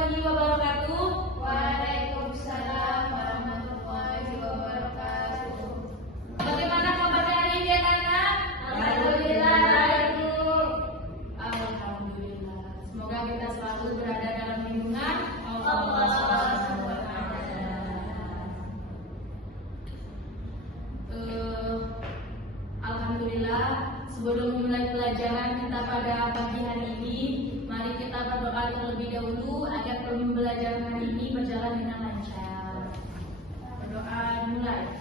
warahmatullahi wabarakatuh. Waalaikumsalam warahmatullahi wabarakatuh. Bagaimana kabarnya hari ini anak-anak? Alhamdulillah baik, Bu. Alhamdulillah. Semoga kita selalu berada dalam lindungan Allah Allah. Subhanahu wa Ta'ala. Alhamdulillah. Sebelum mulai pelajaran kita pada pagi hari ini, mari kita berdoa terlebih dahulu agar pembelajaran hari ini berjalan dengan lancar. Berdoa mulai.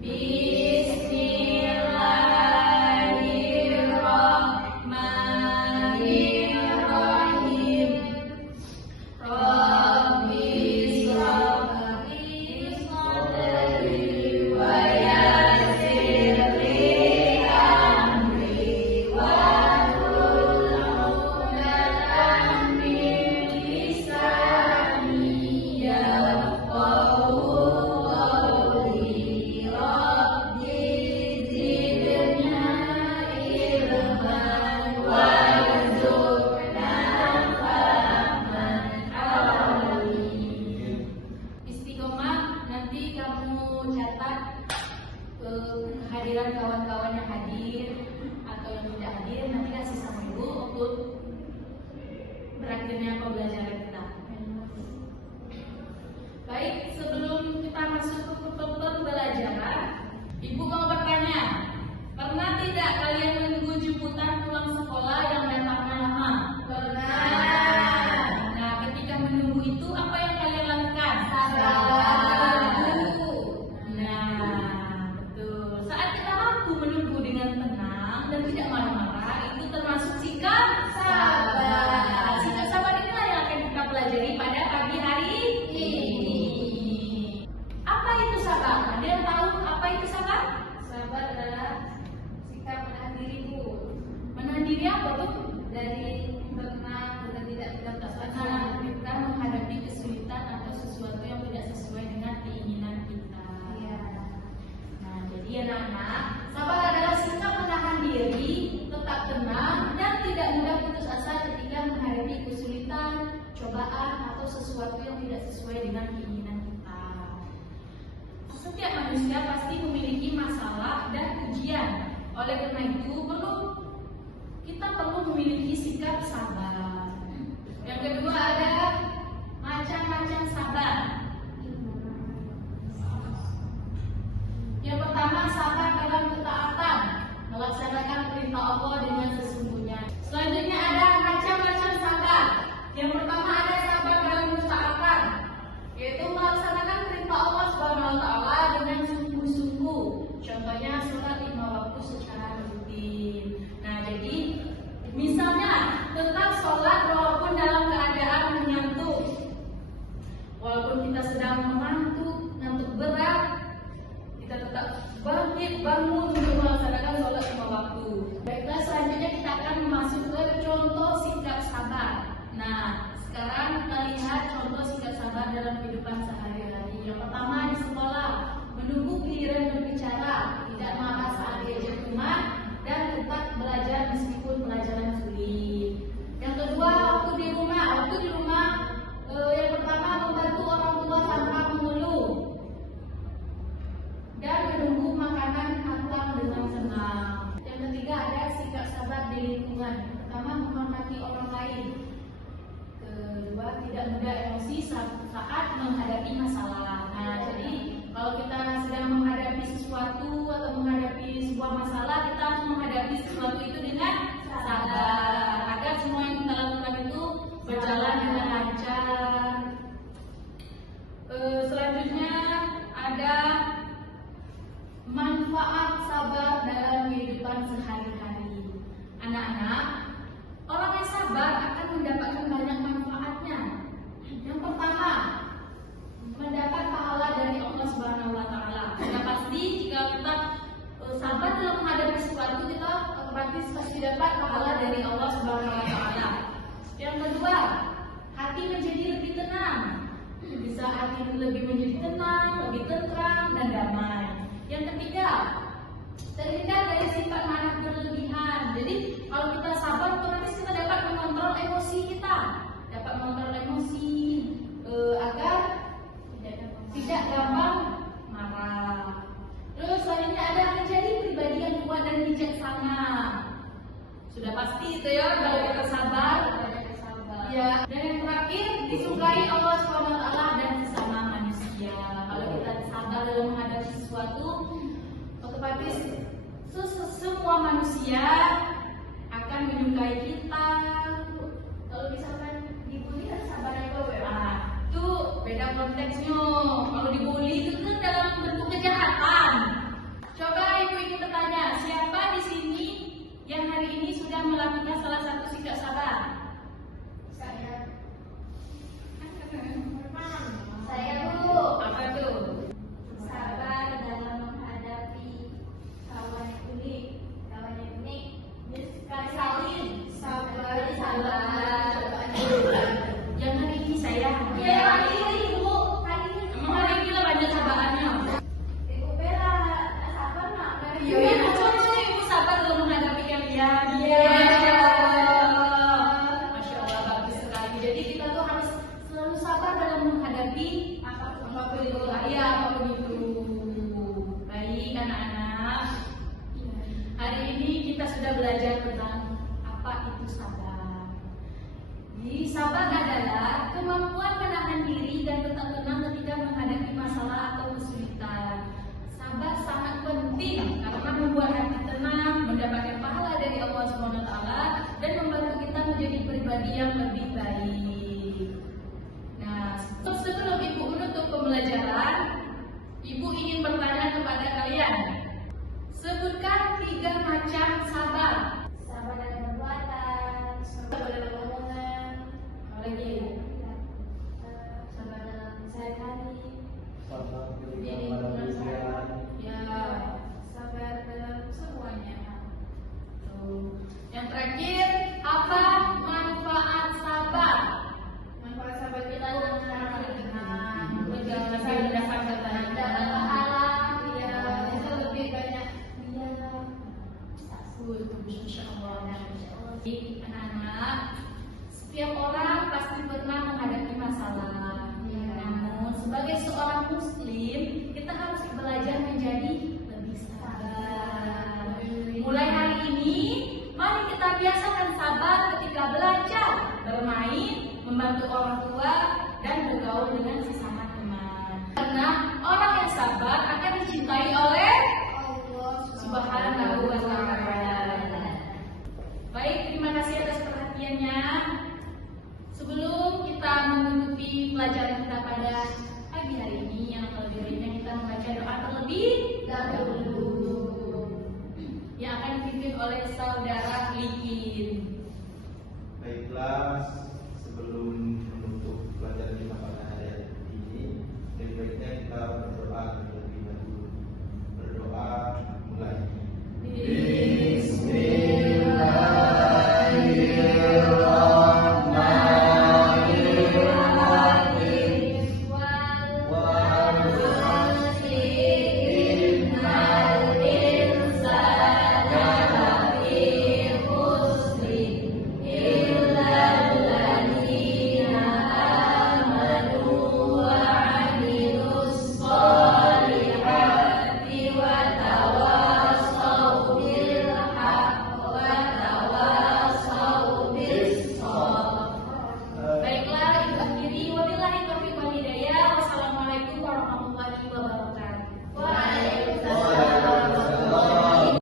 Bismillahirrahmanirrahim. Rabbi shrah li sadri wa yassir li amri wahlul 'uqdatam min lisani yafqahu qawli. Rabbi zidna ilman warzuqna fahman 'alim. Istiqomah, nanti kamu catat kehadiran kawan-kawan yang hadir atau yang tidak hadir, nanti kasih sama ibu untuk berakhirnya pembelajaran kita. Baik, sebelum kita masuk ke pembelajaran, ibu mau bertanya, pernah tidak kalian menunggu jemputan pulang sekolah yang datangnya lama? Pernah. Nah, ketika menunggu itu apa yang kalian lakukan? Sabar. Nah, betul. Saat kita mampu menunggu dengan tenang dan tidak marah-marah, itu termasuk sikap sabar. Sikap sabar inilah yang akan kita pelajari pada pagi hari ini. Apa itu sabar? Ada yang tahu apa itu sabar? Sabar adalah sikap menahan diri, Bu. Menahan diri apa tuh? Dari tenang dan tidak tertekan. Nah, kita menghadapi kesulitan atau sesuatu yang tidak sesuai dengan keinginan kita. Iya. Nah, jadi anak-anak, sabar adalah sikap menahan diri, tetap tenang, dan tidak mudah putus asa ketika menghadapi kesulitan, cobaan, atau sesuatu yang tidak sesuai dengan keinginan kita. Setiap manusia pasti memiliki masalah dan ujian. Oleh karena itu, kita perlu memiliki sikap sabar. Yang kedua ada macam-macam sabar. Yang pertama, sabar dalam ketaatan, melaksanakan perintah Allah dengan sesungguhnya. Selanjutnya ada macam-macam sabar. Yang pertama ada sabar dalam ketaatan, yaitu melaksanakan perintah Allah Subhanahu wa Ta'ala dengan sungguh-sungguh. Contohnya sholat 5 waktu secara rutin. Nah, jadi misalnya tetap sholat walaupun dalam keadaan mengantuk, walaupun kita sedang ngantuk berat, kita tetap bangkit bangun untuk melaksanakan sholat 5 waktu. Baiklah, selanjutnya kita akan masuk ke contoh sikap sabar. Nah, sekarang kita lihat contoh sikap sabar dalam kehidupan sehari-hari. Yang pertama di sekolah, menunggu giliran berbicara, tidak marah saat diajak teman, dan tetap belajar meskipun pelajaran sulit. Yang kedua, waktu di rumah, yang pertama membantu orang tua tanpa mengeluh dan menunggu makanan matang dengan tenang. Yang ketiga ada sikap sabar di lingkungan. Pertama, menghormati orang lain. Kedua, tidak mudah emosi saat menghadapi masalah. Nah, jadi kalau kita sedang menghadapi sesuatu atau menghadapi sebuah masalah, kita harus menghadapi sesuatu itu dengan sabar agar semua yang kita lakukan itu berjalan dengan lancar. Selanjutnya ada manfaat sabar dalam kehidupan sehari-hari. Anak-anak, orang yang sabar akan mendapatkan banyak manfaatnya. Yang pertama, mendapat pahala dari Allah Subhanahu wa Ta'ala. Sudah pasti jika kita sabar dalam menghadapi sesuatu, kita otomatis pasti dapat pahala dari Allah Subhanahu wa Ta'ala. Yang kedua, hati menjadi lebih tenang. Bisa hati lebih menjadi tenang, lebih tentram dan damai. Yang ketiga, terhindar dari sifat marah berlebihan. Jadi kalau kita sabar, otomatis kita dapat mengontrol emosi kita, dapat mengontrol emosi, Ya, dan yang terakhir disukai Allah SWT dan sesama manusia. Kalau kita sabar dalam menghadapi sesuatu, otomatis semua manusia akan menyukai kita. Kalau misalkan dibully harus sabar itu ya. Itu beda konteksnya. Kalau dibully itu kan dalam bentuk kejahatan. Coba ibu-ibu bertanya, siapa di sini yang hari ini sudah melakukan salah satu sikap sabar? Saya. Saya Bu. Apa tuh? Sabar dalam menghadapi kawan yang unik. Kawan yang unik. Salin. Sabar. Yang hari ini saya. Ya, hari ini Bu. Hari ini. Emang hari ini lah banyak cobaannya. Ibu Bella, sabar nak. Iya, coba ibu sabar dalam menghadapi kalian. Iya. Masya Allah, bagus sekali. Jadi kita tuh harus selalu sabar dalam menghadapi apapun itu. Iya, apapun itu. Baik, anak-anak. Hari ini kita sudah belajar tentang apa itu sabar. Jadi sabar adalah kemampuan menahan diri dan tetap tenang ketika menghadapi masalah atau kesulitan. Sabar sangat penting karena membuat hati tenang, mendapatkan pahala dari Allah SWT, dan membantu kita menjadi pribadi yang lebih baik. Nah, sebelum ibu menutup pembelajaran, ibu ingin bertanya kepada kalian. Sebutkan 3 macam sabar. Sabar dalam perbuatan, sabar dalam omongan, Apa lagi? sabar dalam sehari-hari, Sabar berikan pada ujian. Ya, sabar dalam semuanya. Tuh. Yang terakhir, apa manfaat sabar? manfaat sabar kita dalam dapat pahala, ya itu lebih banyak dia. Masya Allah. Anak-anak, setiap orang pasti pernah menghadapi masalah. Namun, sebagai seorang Muslim, kita harus belajar menjadi lebih sabar. Mulai hari ini, mari kita biasakan sabar ketika belajar, bermain, membantu orang tua, dan bergaul dengan sesama teman. Karena orang yang sabar akan dicintai oleh Allah Subhanahu wa ta'ala. Baik, terima kasih atas perhatiannya. Sebelum kita menutupi pelajaran kita pada pagi hari ini, yang lebih baiknya kita membaca doa terlebih dahulu yang akan dipimpin oleh saudara Likin. Baiklah,